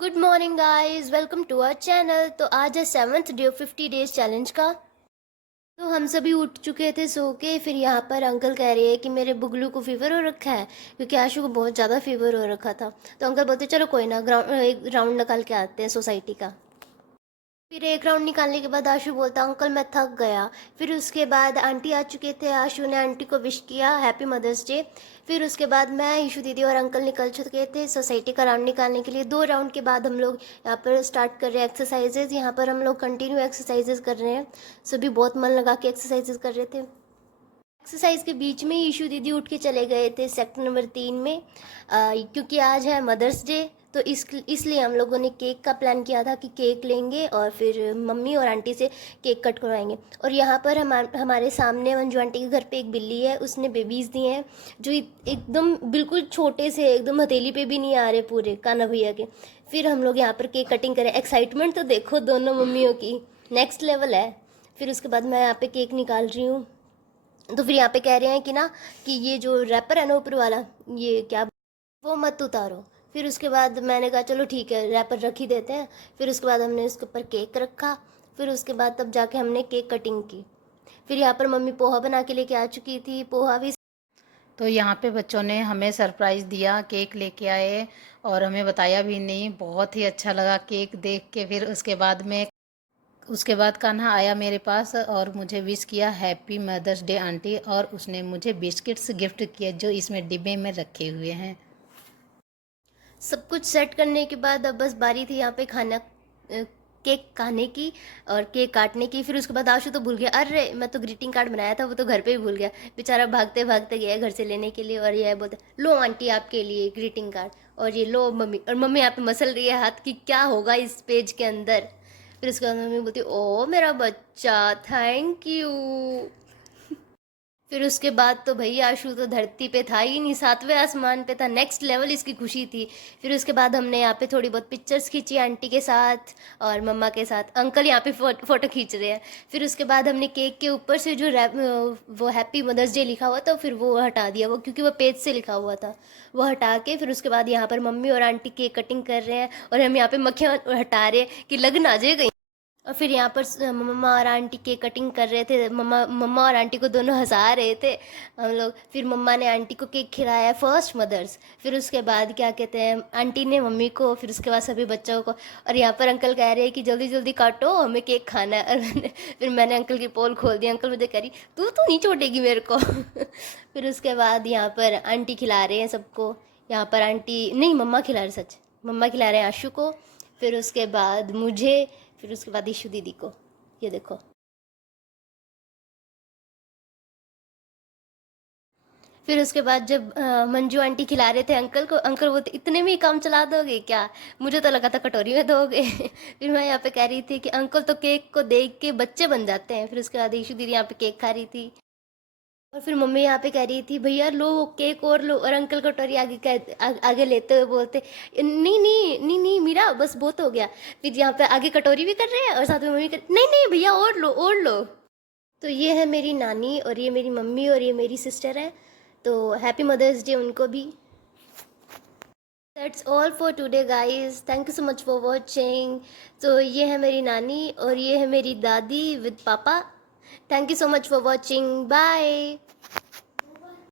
Good morning guys, welcome to our channel. तो आज है 7th day of 50 days challenge का। तो हम सभी उठ चुके थे सो के। फिर यहाँ पर अंकल कह रहे हैं कि मेरे बुगलू को फीवर हो रखा है, क्योंकि आशु को बहुत ज़्यादा फीवर हो रखा था। तो अंकल बोलते चलो कोई ना, ग्राउंड एक राउंड निकाल के आते हैं सोसाइटी का। फिर एक राउंड निकालने के बाद आशु बोलता अंकल मैं थक गया। फिर उसके बाद आंटी आ चुके थे, आशु ने आंटी को विश किया हैप्पी मदर्स डे। फिर उसके बाद मैं, ईशु दीदी और अंकल निकल चुके थे सोसाइटी का राउंड निकालने के लिए। 2 राउंड के बाद हम लोग यहाँ पर स्टार्ट कर रहे हैं एक्सरसाइजेज। यहाँ पर हम लोग कंटिन्यू एक्सरसाइजेज कर रहे हैं, सभी बहुत मन लगा के एक्सरसाइजेज कर रहे थे। एक्सरसाइज के बीच में ईशू दीदी उठ के चले गए थे सेक्टर नंबर 3 में, क्योंकि आज है मदर्स डे। तो इसलिए हम लोगों ने केक का प्लान किया था कि केक लेंगे और फिर मम्मी और आंटी से केक कट करवाएंगे। और यहाँ पर हमारे सामने मंजू आंटी के घर पे एक बिल्ली है, उसने बेबीज़ दिए हैं जो एकदम बिल्कुल छोटे से, एकदम हथेली पे भी नहीं आ रहे पूरे कान्हा भैया के। फिर हम लोग यहाँ पर केक कटिंग करें। एक्साइटमेंट तो देखो दोनों मम्मियों की, नेक्स्ट लेवल है। फिर उसके बाद मैं यहाँ पे केक निकाल रही हूँ। तो फिर यहाँ पे कह रहे हैं कि ना, कि ये जो रैपर है ना ऊपर वाला, ये क्या, वो मत उतारो। फिर उसके बाद मैंने कहा चलो ठीक है, रैपर रख ही देते हैं। फिर उसके बाद हमने उसके ऊपर केक रखा। फिर उसके बाद तब जाके हमने केक कटिंग की। फिर यहाँ पर मम्मी पोहा बना के लेके आ चुकी थी, पोहा भी। तो यहाँ पे बच्चों ने हमें सरप्राइज़ दिया, केक लेके आए और हमें बताया भी नहीं। बहुत ही अच्छा लगा केक देख के। फिर उसके बाद कान्हा आया मेरे पास और मुझे विश किया हैप्पी मदर्स डे आंटी, और उसने मुझे बिस्किट्स गिफ्ट किए जो इसमें डिब्बे में रखे हुए हैं। सब कुछ सेट करने के बाद अब बस बारी थी यहाँ पे केक खाने की और केक काटने की। फिर उसके बाद आशु तो भूल गया, अरे मैं तो ग्रीटिंग कार्ड बनाया था, वो तो घर पे ही भूल गया बेचारा। भागते भागते गया घर से लेने के लिए, और ये बोलते लो आंटी आपके लिए ग्रीटिंग कार्ड, और ये लो मम्मी। और मम्मी यहाँ पे मसल रही है हाथ की क्या होगा इस पेज के अंदर। फिर उसके बाद मम्मी बोलती ओ मेरा बच्चा, थैंक यू। फिर उसके बाद तो भैया आशु तो धरती पे था ही नहीं, 7वें आसमान पे था। नेक्स्ट लेवल इसकी खुशी थी। फिर उसके बाद हमने यहाँ पे थोड़ी बहुत पिक्चर्स खींची आंटी के साथ और मम्मा के साथ। अंकल यहाँ पे फोटो खींच रहे हैं। फिर उसके बाद हमने केक के ऊपर से जो वो हैप्पी मदर्स डे लिखा हुआ था, फिर वो हटा दिया, वो क्योंकि वो पेज से लिखा हुआ था, वो हटा के। फिर उसके बाद यहाँ पर मम्मी और आंटी केक कटिंग कर रहे हैं और हम यहाँ पे मक्खियाँ हटा रहे हैं कि लग ना जाए। और फिर यहाँ पर मम्मा और आंटी केक कटिंग कर रहे थे। मम्मा मम्मा और आंटी को दोनों हंसा रहे थे हम लोग। फिर मम्मा ने आंटी को केक खिलाया, फर्स्ट मदर्स। फिर उसके बाद क्या कहते हैं, आंटी ने मम्मी को, फिर उसके बाद सभी बच्चों को। और यहाँ पर अंकल कह रहे हैं कि जल्दी जल्दी काटो, हमें केक खाना है। और फिर मैंने अंकल की पोल खोल दी। अंकल मुझे कह रही तू तो नहीं छोड़ेगी मेरे को। फिर उसके बाद यहाँ पर आंटी खिला रहे हैं सबको। यहाँ पर आंटी नहीं, मम्मा खिला रहे, सच मम्मा खिला रहे हैं आशु को, फिर उसके बाद मुझे, फिर उसके बाद ईशु दीदी को। ये देखो। फिर उसके बाद जब मंजू आंटी खिला रहे थे अंकल को, अंकल वो इतने में ही काम चला दोगे क्या, मुझे तो लगा था कटोरी में दोगे। फिर मैं यहाँ पे कह रही थी कि अंकल तो केक को देख के बच्चे बन जाते हैं। फिर उसके बाद ईशु दीदी यहाँ पे केक खा रही थी। और फिर मम्मी यहाँ पे कह रही थी भैया लो केक और लो, और अंकल कटोरी आगे लेते हुए बोलते नहीं नहीं नहीं नहीं मीरा बस बहुत हो गया। फिर यहाँ पे आगे कटोरी भी कर रहे हैं और साथ में मम्मी कर नहीं नहीं भैया और लो और लो। तो ये है मेरी नानी और ये मेरी मम्मी और ये मेरी सिस्टर है। तो हैप्पी मदर्स डे उनको भी। That's all for today guys, thank you so much for watching. तो ये है मेरी नानी और ये है मेरी दादी विद पापा। Thank you so much for watching, bye.